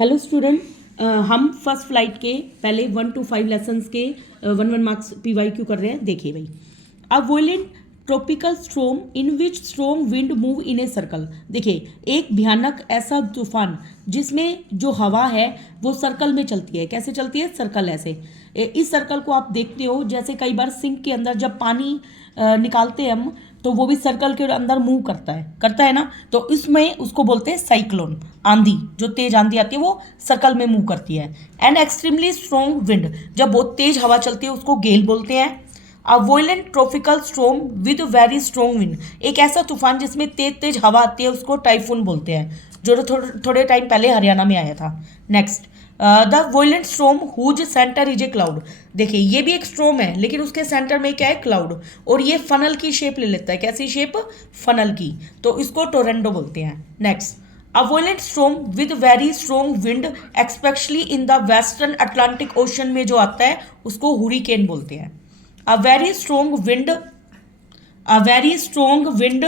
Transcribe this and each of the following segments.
Hello student, हम first flight के पहले 1 to 5 लेसन्स के 1 मार्क्स PYQ कर रहे हैं। देखिए भाई, a violent tropical storm in which strong wind move in a circle. देखिए, एक भयानक ऐसा तूफान जिसमें जो हवा है वो सर्कल में चलती है। कैसे चलती है? सर्कल ऐसे। इस सर्कल को आप देखते हो जैसे कई बार सिंक के अंदर जब पानी निकालते हैं हम, तो वो भी सर्कल के अंदर मूव करता है ना। तो इसमें उसको बोलते हैं साइक्लोन। आंधी, जो तेज आंधी आती है वो सर्कल में मूव करती है। एंड एक्सट्रीमली स्ट्रॉन्ग विंड, जब बहुत तेज हवा चलती है उसको गेल बोलते हैं। A violent tropical storm with very strong wind, एक ऐसा तूफान जिसमें तेज तेज हवा आती है उसको टाइफून बोलते हैं, जो थोड़े टाइम पहले हरियाणा में आया था। Next, the violent storm whose centre is a cloud. देखिए, ये भी एक स्ट्रोम है लेकिन उसके सेंटर में क्या है? क्लाउड। और ये फनल की शेप ले लेता है। कैसी शेप? फनल की। तो इसको टोरेंडो बोलते हैं। Next, a वोलेंट स्ट्रोम with very strong wind especially in the western Atlantic ocean में जो आता है उसको हुरिकेन बोलते हैं। A very strong wind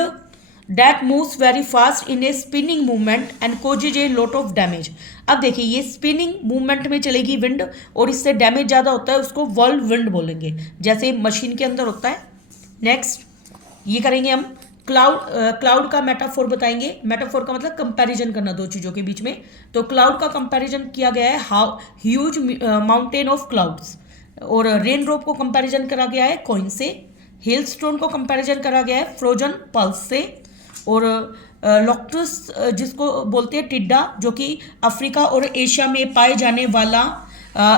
that moves very fast in A spinning movement and causes a lot of damage. अब देखिए, ये स्पिनिंग मूवमेंट में चलेगी विंड और इससे डैमेज ज़्यादा होता है, उसको वर्ल्ड विंड बोलेंगे, जैसे मशीन के अंदर होता है। नेक्स्ट, ये करेंगे हम क्लाउड का मेटाफोर बताएंगे। मेटाफोर का मतलब कंपैरिजन करना दो चीज़ों के बीच में। तो क्लाउड का कंपैरिजन किया गया है ह्यूज माउंटेन ऑफ क्लाउड्स, और रेन ड्रॉप को कंपैरिजन करा गया है कॉइन से। हेल स्टोन को कंपैरिजन करा गया है फ्रोजन पल्स से। और लॉक्टस जिसको बोलते हैं टिड्डा, जो कि अफ्रीका और एशिया में पाए जाने वाला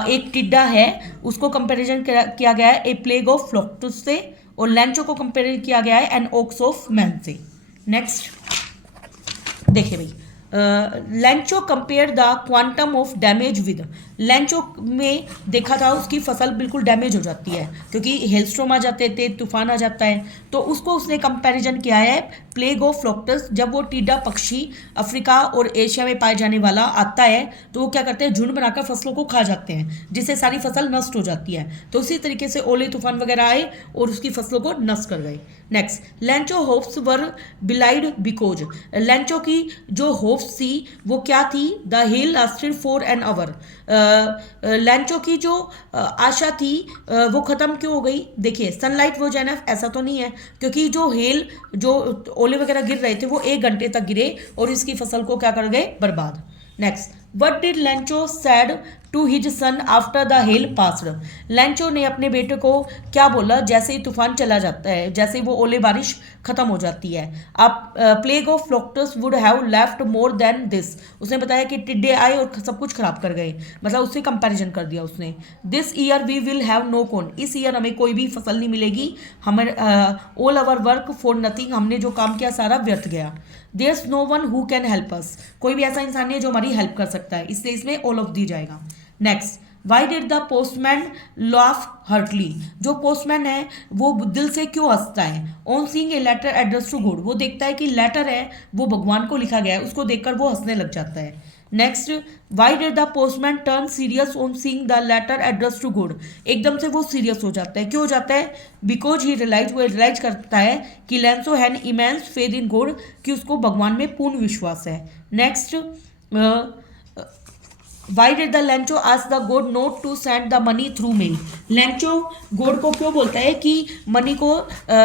एक टिड्डा है, उसको कंपैरिजन किया गया है ए प्लेग ऑफ लॉक्टस से। और लैंचो को कंपेयर किया गया है एन ओक्स ऑफ मैन से। नेक्स्ट देखिए भाई, लैंचो compare the quantum of damage with. लैंचो में देखा था उसकी फसल बिल्कुल डैमेज हो जाती है क्योंकि हेलस्ट्रोम आ जाते थे, तूफान आ जाता है। तो उसको उसने कंपैरिजन किया है प्लेग ऑफ लॉक्टस। जब वो टिड्डा पक्षी अफ्रीका और एशिया में पाए जाने वाला आता है तो वो क्या करते हैं? झुंड बनाकर फसलों को खा जाते हैं, जिससे सारी फसल नष्ट हो जाती है। तो उसी तरीके से ओले तूफान वगैरह आए और उसकी फसलों को नष्ट कर गए। Next, लैंचो hopes were बिलाइड because. लैंचो की जो होप्स थी वो क्या थी? The hell lasted for an hour. लैंचो की जो आशा थी वो खत्म क्यों हो गई? देखिए, सनलाइट वो एनफ ऐसा तो नहीं है, क्योंकि जो हेल, जो ओले वगैरह गिर रहे थे वो 1 घंटे तक गिरे और इसकी फसल को क्या कर गए? बर्बाद। Next, what did Lencho said to his son after the hail passed. Lencho ने अपने बेटे को क्या बोला जैसे ही तूफान चला जाता है, जैसे ही वो ओले बारिश खत्म हो जाती है? अब plague of locusts would have left more than this. उसने बताया कि टिड्डे आए और सब कुछ खराब कर गए, मतलब उससे कंपैरिजन कर दिया उसने। This year we will have no corn. इस ईयर हमें कोई भी फसल नहीं मिलेगी, हमें all our work for nothing. हमने जो काम किया सारा व्यर्थ गया। There is no one who can help us. कोई भी ऐसा इंसान नहीं है जो हमारी हेल्प कर सकता है, इसलिए इसमें ऑल ऑफ दी जाएगा। Next, why did the postman laugh heartily. जो पोस्टमैन है वो दिल से क्यों हंसता है? On seeing a letter address to God, वो देखता है कि लेटर है वो भगवान को लिखा गया है, उसको देखकर वो हंसने लग जाता है। Next, why did the postman turn serious on seeing the letter address to God. एकदम से वो सीरियस हो जाता है। क्यों हो जाता है? बिकॉज ही रियलाइज, वो रियलाइज करता है कि Lencho has immense faith in God, कि उसको भगवान में पूर्ण विश्वास है। Next, why did the Lencho ask the God not to send the money through mail. Lencho God को क्यों बोलता है कि मनी को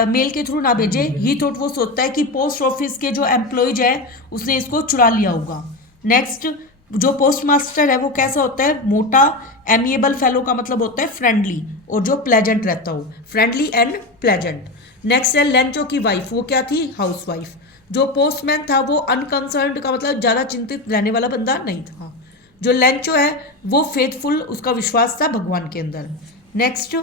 मेल के थ्रू ना भेजे? ही थॉट, वो सोचता है कि पोस्ट ऑफिस के जो एम्प्लॉयज है उसने इसको चुरा लिया होगा। नेक्स्ट, जो पोस्ट मास्टर है वो कैसा होता है? मोटा, एमिएबल फेलो का मतलब होता है फ्रेंडली, और जो प्लेजेंट रहता हो, फ्रेंडली एंड प्लेजेंट। नेक्स्ट है लैंचो की वाइफ, वो क्या थी? House wife. जो पोस्टमैन था वो अनकंसर्न्ड का मतलब ज़्यादा चिंतित रहने वाला बंदा नहीं था। जो लैंचो है वो फेथफुल, उसका विश्वास था भगवान के अंदर। Next,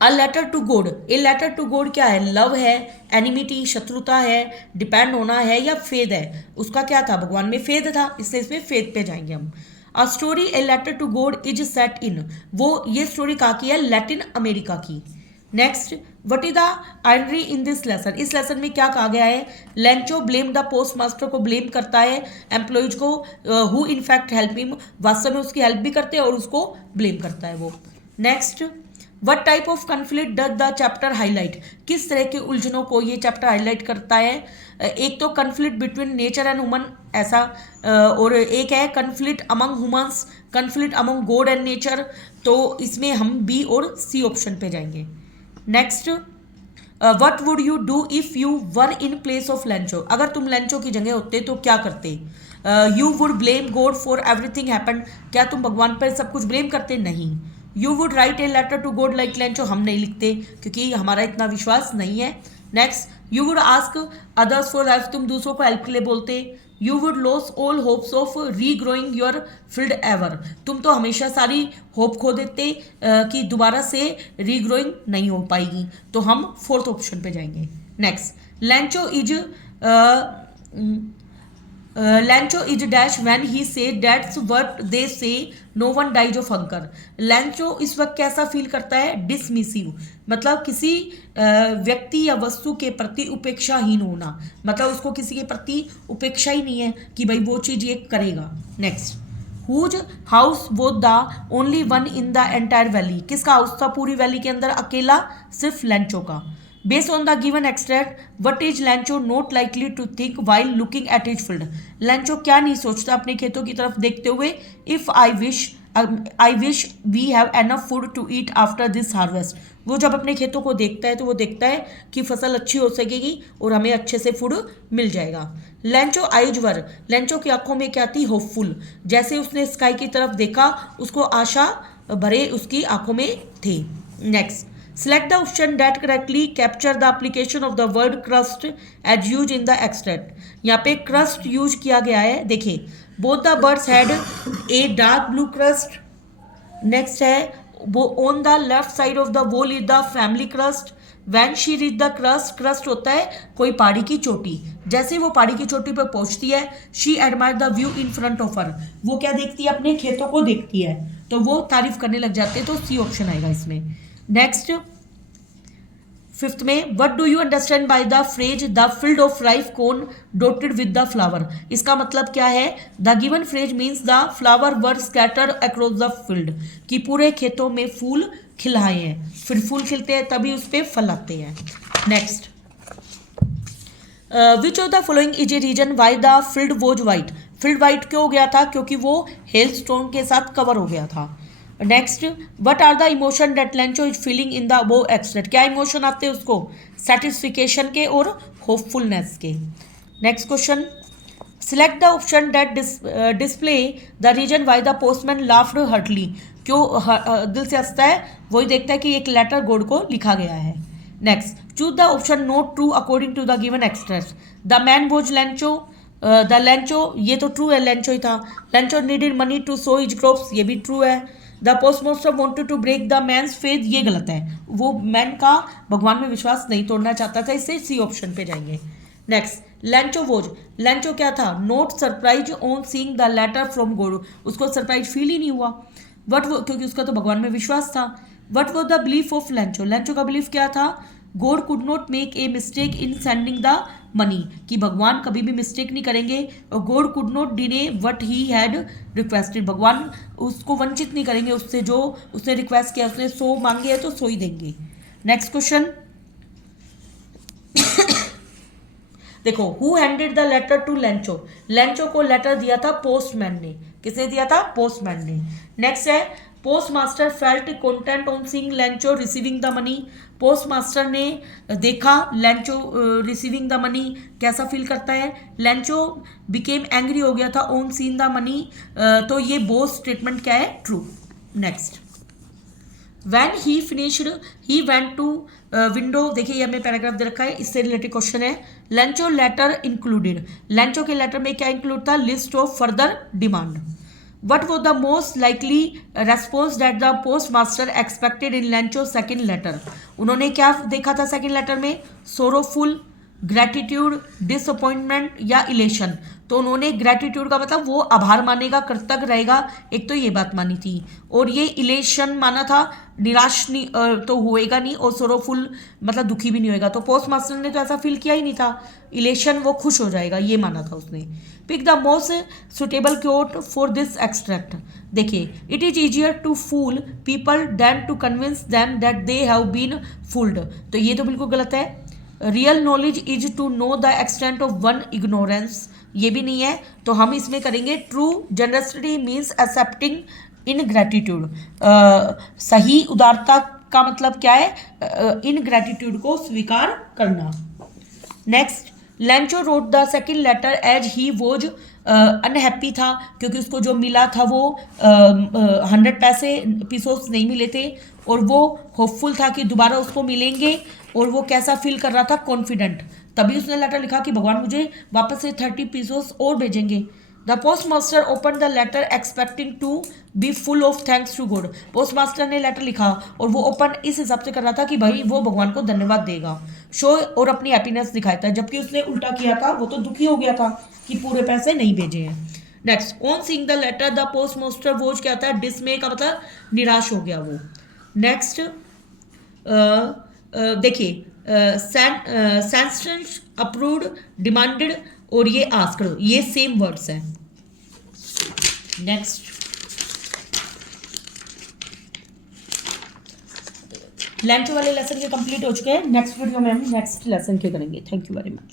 a letter to God. A letter to God क्या है? लव है, एनिमिटी, शत्रुता है, डिपेंड होना है, या फेथ है? उसका क्या था? भगवान में फेथ था, इसलिए इसमें फेथ पे जाएंगे हम। A story a letter to God is set in, वो ये स्टोरी कहाँ की है? लैटिन अमेरिका की। Next, what is the irony in this lesson. इस लेसन में क्या कहा गया है? Lencho blame the post master, को ब्लेम करता है एम्प्लॉयज को, हु इनफैक्ट हेल्प हिम, वास्तव में उसकी हेल्प भी करते हैं और उसको ब्लेम करता है वो। Next, what type of conflict does the chapter highlight, किस तरह के उलझनों को ये चैप्टर हाईलाइट करता है? एक तो conflict between nature and human ऐसा, और एक है conflict among humans, conflict among God and nature. तो इसमें हम बी और सी ऑप्शन पे जाएंगे। Next, what would you do if you were in place of Lencho, अगर तुम लेंचो की जगह होते तो क्या करते? You would blame God for everything happen, क्या तुम भगवान पर सब कुछ ब्लेम करते? नहीं। You would write A letter to God like Lencho, हम नहीं लिखते क्योंकि हमारा इतना विश्वास नहीं है। Next, you would ask others for help, तुम दूसरों को हेल्प के लिए बोलते। You would lose all hopes of regrowing your field ever, तुम तो हमेशा सारी होप खो देते कि दोबारा से रीग्रोइंग नहीं हो पाएगी। तो हम फोर्थ ऑप्शन पे जाएंगे। Next, Lencho is dash when he say that's what they say no one dies of hunger, Lencho इस वक्त कैसा फील करता है? डिसमिसिव, मतलब किसी व्यक्ति या वस्तु के प्रति उपेक्षाहीन होना, मतलब उसको किसी के प्रति उपेक्षा ही नहीं है कि भाई वो चीज़ ये करेगा। Next, whose house was the only one in the entire valley, किसका हाउस था पूरी वैली के अंदर? अकेला सिर्फ लैंचो का। Based on the given extract what is Lencho not likely to think while looking at his field, Lencho क्या नहीं सोचता अपने खेतों की तरफ देखते हुए? If I wish we have enough food to eat after this harvest, वो जब अपने खेतों को देखता है तो वो देखता है कि फसल अच्छी हो सकेगी और हमें अच्छे से फूड मिल जाएगा। लैंचो आइज वर, लैंचो की आंखों में क्या थी? होपफुल, जैसे उसने स्काई की तरफ देखा उसको आशा भरे उसकी आंखों में थे। Next, select the option that correctly capture the application of the word crust as used in the extract, यहाँ पे crust यूज किया गया है। देखिए, both the birds had a dark blue crust। Next है वो on the left side of the wall is the family crust। when she reached the crust, crust होता है कोई पहाड़ी की चोटी, जैसे वो पहाड़ी की चोटी पर पहुंचती है she admired the view in front of her, वो क्या देखती है? अपने खेतों को देखती है, तो वो तारीफ करने लग जाते हैं, तो सी ऑप्शन आएगा इसमें। नेक्स्ट, फिफ्थ में, what do you understand by the phrase the field of rice corn dotted with the flower, इसका मतलब क्या है? The given phrase means the flower were scattered across the field, कि पूरे खेतों में फूल खिलाए हैं, फिर फूल खिलते हैं तभी उस पर फल आते हैं। Next, which of the following is a reason why the field was white, field white क्यों हो गया था? क्योंकि वो हेल स्टोन के साथ कवर हो गया था। Next, what are the emotion that Lencho is feeling in the above extract, क्या इमोशन आते हैं उसको? सेटिस्फिकेशन के और होपफुलनेस के। Next question, select the option that display the reason why the postman laughed heartily, क्यों दिल से हंसता है? वही देखता है कि एक लेटर गॉड को लिखा गया है। Next, choose the option not true according to the given extract, the man was Lencho, the Lencho, ये तो ट्रू है, लैंचो ही था। Lencho needed money to sow his crops, ये भी ट्रू है। The postmaster wanted to break the man's faith, ये गलत है, वो मैन का भगवान में विश्वास नहीं तोड़ना चाहता था, इससे सी ऑप्शन पे जाएंगे। नेक्स्ट, लैंचो वोज, लैंचो क्या था? Not surprise on seeing the letter from God, उसको सरप्राइज फील ही नहीं हुआ। वट वो, क्योंकि उसका तो भगवान में विश्वास था। What was the belief of Lencho, Lencho का बिलीफ क्या था? God could not make a mistake in sending the money, कि भगवान कभी भी मिस्टेक नहीं करेंगे, और God could not deny what he had requested, भगवान उसको वंचित नहीं करेंगे उससे जो उसने रिक्वेस्ट किया, उसने 100 मांगे है तो 100 ही देंगे। नेक्स्ट क्वेश्चन, देखो, who handed the letter to Lencho, Lencho को लेटर दिया था पोस्टमैन ने, किसने दिया था? पोस्टमैन ने। नेक्स्ट है, post master felt content on seeing लैंचो receiving the money, post master ने देखा लैंचो रिसीविंग द मनी, कैसा फील करता है? लैंचो बिकेम एंग्री हो गया था ऑन सीइंग द मनी, तो ये बोथ स्टेटमेंट क्या है? True. Next, when he finished he went to window, देखिए ये हमें पैराग्राफ दे रखा है, इससे रिलेटेड क्वेश्चन है। लैंचो लेटर इंक्लूडेड, लैंचो के लेटर में क्या इंक्लूड था? List of further demand. What was the most likely response that the post master expected in Lencho second letter, उन्होंने क्या देखा था सेकेंड लेटर में? सोरोफुल, ग्रेटिट्यूड, डिसअपॉइंटमेंट या इलेशन, तो उन्होंने ग्रेटिट्यूड का मतलब वो आभार मानेगा, कृतज्ञ रहेगा, एक तो ये बात मानी थी। और ये इलेशन माना था, निराश नहीं तो होएगा नहीं, और सोरोफुल मतलब दुखी भी नहीं होएगा। तो पोस्ट मास्टर ने तो ऐसा फील किया ही नहीं था, इलेशन वो खुश हो जाएगा, ये माना था उसने। Pick the most suitable quote for this extract. देखिए, it is easier to fool people than to convince them that they have been fooled. तो ये तो बिल्कुल गलत है। Real knowledge is to know the extent of one ignorance, ये भी नहीं है। तो हम इसमें करेंगे true generosity means accepting in gratitude. सही उदारता का मतलब क्या है? इन ग्रेटिट्यूड को स्वीकार करना। Next, Lencho wrote the second letter as he was unhappy था, क्योंकि उसको जो मिला था वो 100 पीसोस नहीं मिले थे, और वो होपफुल था कि दोबारा उसको मिलेंगे, और वो कैसा फील कर रहा था? कॉन्फिडेंट। तभी उसने लेटर लिखा कि भगवान मुझे वापस से 30 पीसोस और भेजेंगे। The post master open the letter expecting to be full of thanks to God. Post master ने लेटर लिखा और वो ओपन इस हिसाब से कर रहा था कि भाई वो भगवान को धन्यवाद देगा, शो और अपनी हैप्पीनेस दिखाया था, जबकि उसने उल्टा किया था, वो तो दुखी हो गया था कि पूरे पैसे नहीं भेजे हैं। Next, on seeing the letter the post master was क्या था? डिसमे का मतलब निराश हो गया वो। नेक्स्ट देखिए, सैंस्टन अप्रूव्ड, डिमांडेड और ये आस्क्ड, ये सेम वर्ड्स हैं। नेक्स्ट, लंच वाले लेसन के कंप्लीट हो चुके हैं। नेक्स्ट वीडियो में हम नेक्स्ट लेसन के करेंगे। Thank you very much.